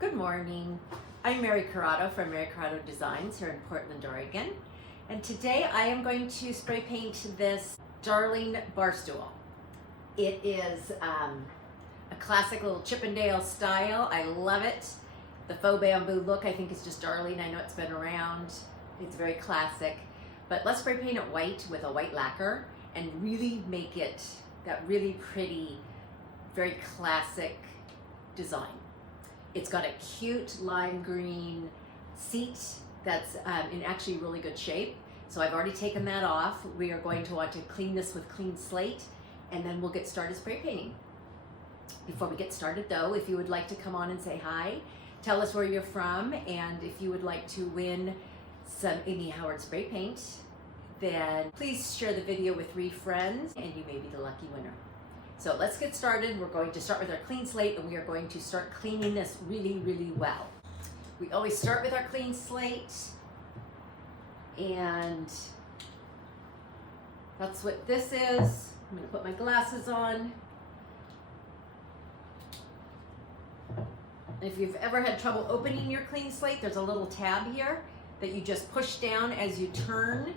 Good morning. I'm Mary Corrado from Mary Corrado Designs here in Portland, Oregon. And today I am going to spray paint this darling bar stool. It is a classic little Chippendale style. I love it. The faux bamboo look I think is just darling. I know it's been around. It's very classic. But let's spray paint it white with a white lacquer and really make it that really pretty, very classic design. It's got a cute lime green seat that's in actually really good shape. So I've already taken that off. We are going to want to clean this with clean slate, and then we'll get started spray painting. Before we get started though, if you would like to come on and say hi, tell us where you're from, and if you would like to win some Amy Howard spray paint, then please share the video with 3 friends and you may be the lucky winner. So let's get started. We're going to start with our clean slate and we are going to start cleaning this really, really well. We always start with our clean slate, and that's what this is. I'm going to put my glasses on. If you've ever had trouble opening your clean slate, there's a little tab here that you just push down as you turn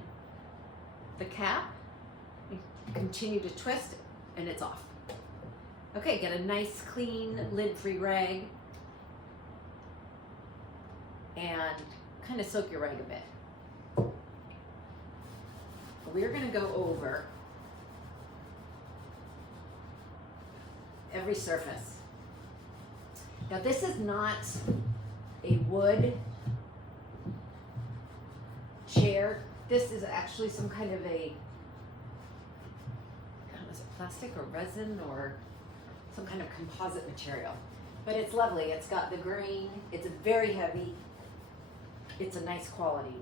the cap. You continue to twist and it's off. Okay, get a nice clean lid-free rag and kind of soak your rag a bit. We're going to go over every surface. Now this is not a wood chair. This is actually some kind of a, is it plastic or resin or some kind of composite material. But it's lovely. It's got the grain. It's very heavy. It's a nice quality.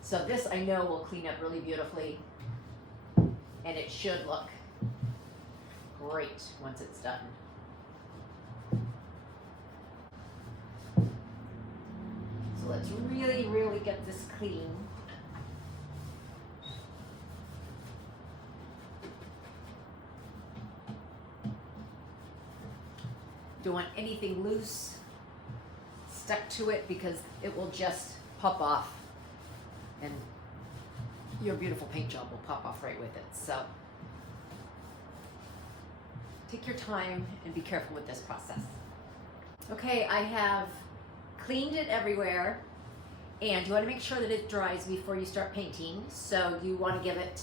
So this I know will clean up really beautifully, and it should look great once it's done. So let's really, really get this clean. Don't want anything loose stuck to it because it will just pop off and your beautiful paint job will pop off right with it. So take your time and be careful with this process. Okay, I have cleaned it everywhere, and you want to make sure that it dries before you start painting. So you want to give it,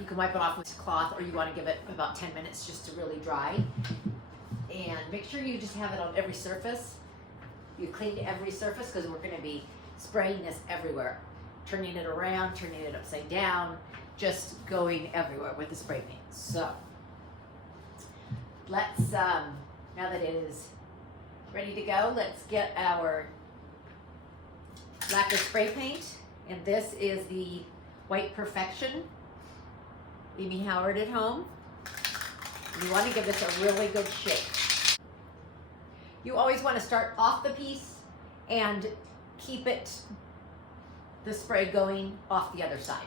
you can wipe it off with a cloth, or you want to give it about 10 minutes just to really dry. And make sure you just have it on every surface. You clean every surface because we're going to be spraying this everywhere. Turning it around, turning it upside down, just going everywhere with the spray paint. So let's, now that it is ready to go, let's get our lacquer spray paint. And this is the White Perfection, Amy Howard at home. You want to give this a really good shake. You always want to start off the piece and keep it, the spray going off the other side.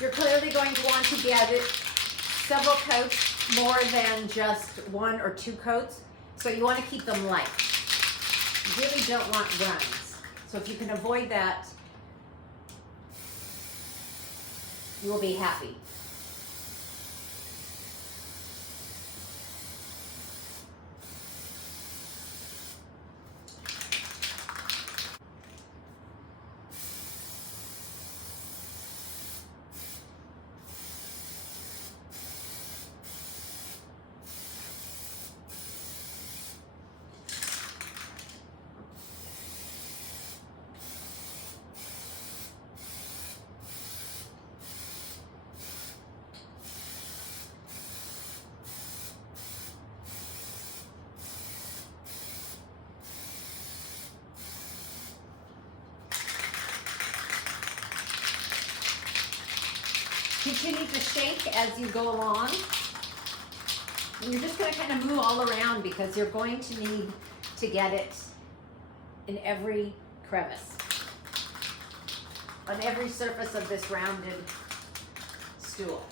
You're clearly going to want to get it several coats, more than just 1 or 2 coats. So you want to keep them light. You really don't want runs. So if you can avoid that, you will be happy. continue to shake as you go along. And you're just going to kind of move all around because you're going to need to get it in every crevice, on every surface of this rounded stool.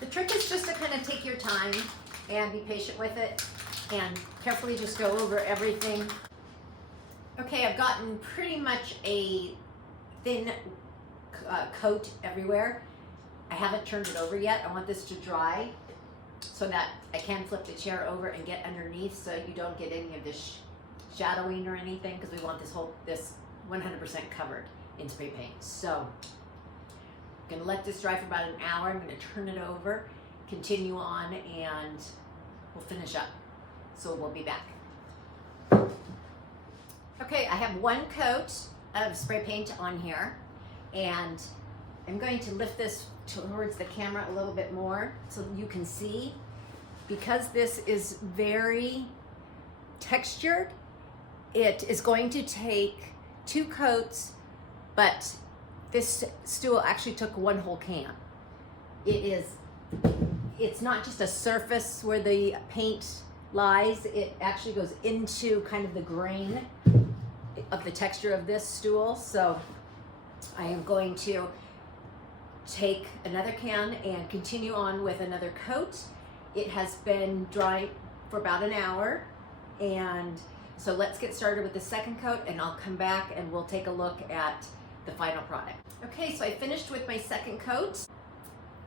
The trick is just to kind of take your time and be patient with it and carefully just go over everything. Okay, I've gotten pretty much a thin coat everywhere. I haven't turned it over yet. I want this to dry so that I can flip the chair over and get underneath so you don't get any of this shadowing or anything, because we want this 100% covered in spray paint. So I'm gonna let this dry for about an hour. I'm gonna turn it over, continue on, and we'll finish up. So we'll be back. Okay, I have one coat of spray paint on here, and I'm going to lift this towards the camera a little bit more so you can see. Because this is very textured, it is going to take 2 coats, but this stool actually took 1 whole can. It's not just a surface where the paint lies, it actually goes into kind of the grain of the texture of this stool. So I am going to take another can and continue on with another coat. It has been dry for about an hour, and so let's get started with the second coat, and I'll come back and we'll take a look at the final product. Okay, so I finished with my second coat.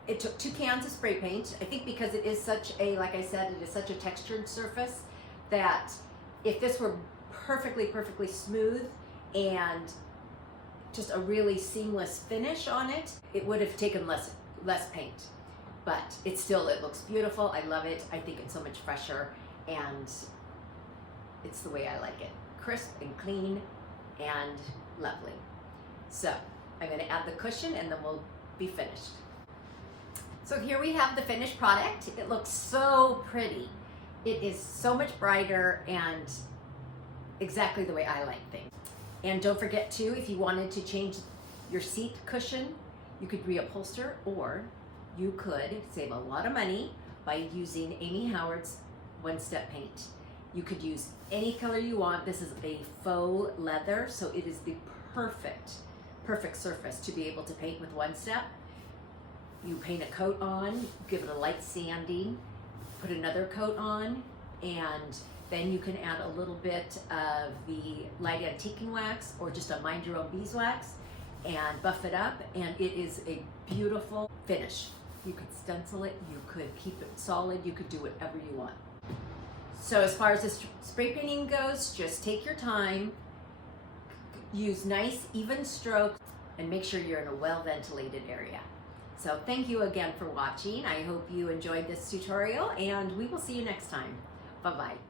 It took 2 cans of spray paint. I think because it is such a, like I said, it is such a textured surface that if this were perfectly smooth and just a really seamless finish on it, it would have taken less paint. But it looks beautiful. I love it. I think it's so much fresher, and it's the way I like it. Crisp and clean and lovely. So I'm going to add the cushion and then we'll be finished. So here we have the finished product. It looks so pretty. It is so much brighter and exactly the way I like things. And don't forget too, if you wanted to change your seat cushion, you could reupholster, or you could save a lot of money by using Amy Howard's one-step paint. You could use any color you want. This is a faux leather, so it is the perfect surface to be able to paint with one step. You paint a coat on, give it a light sanding, put another coat on, and then you can add a little bit of the light antiquing wax or just a mind your own beeswax and buff it up, and it is a beautiful finish. You could stencil it, you could keep it solid, you could do whatever you want. So as far as the spray painting goes, just take your time, use nice even strokes, and make sure you're in a well-ventilated area. So thank you again for watching. I hope you enjoyed this tutorial, and we will see you next time. Bye-bye.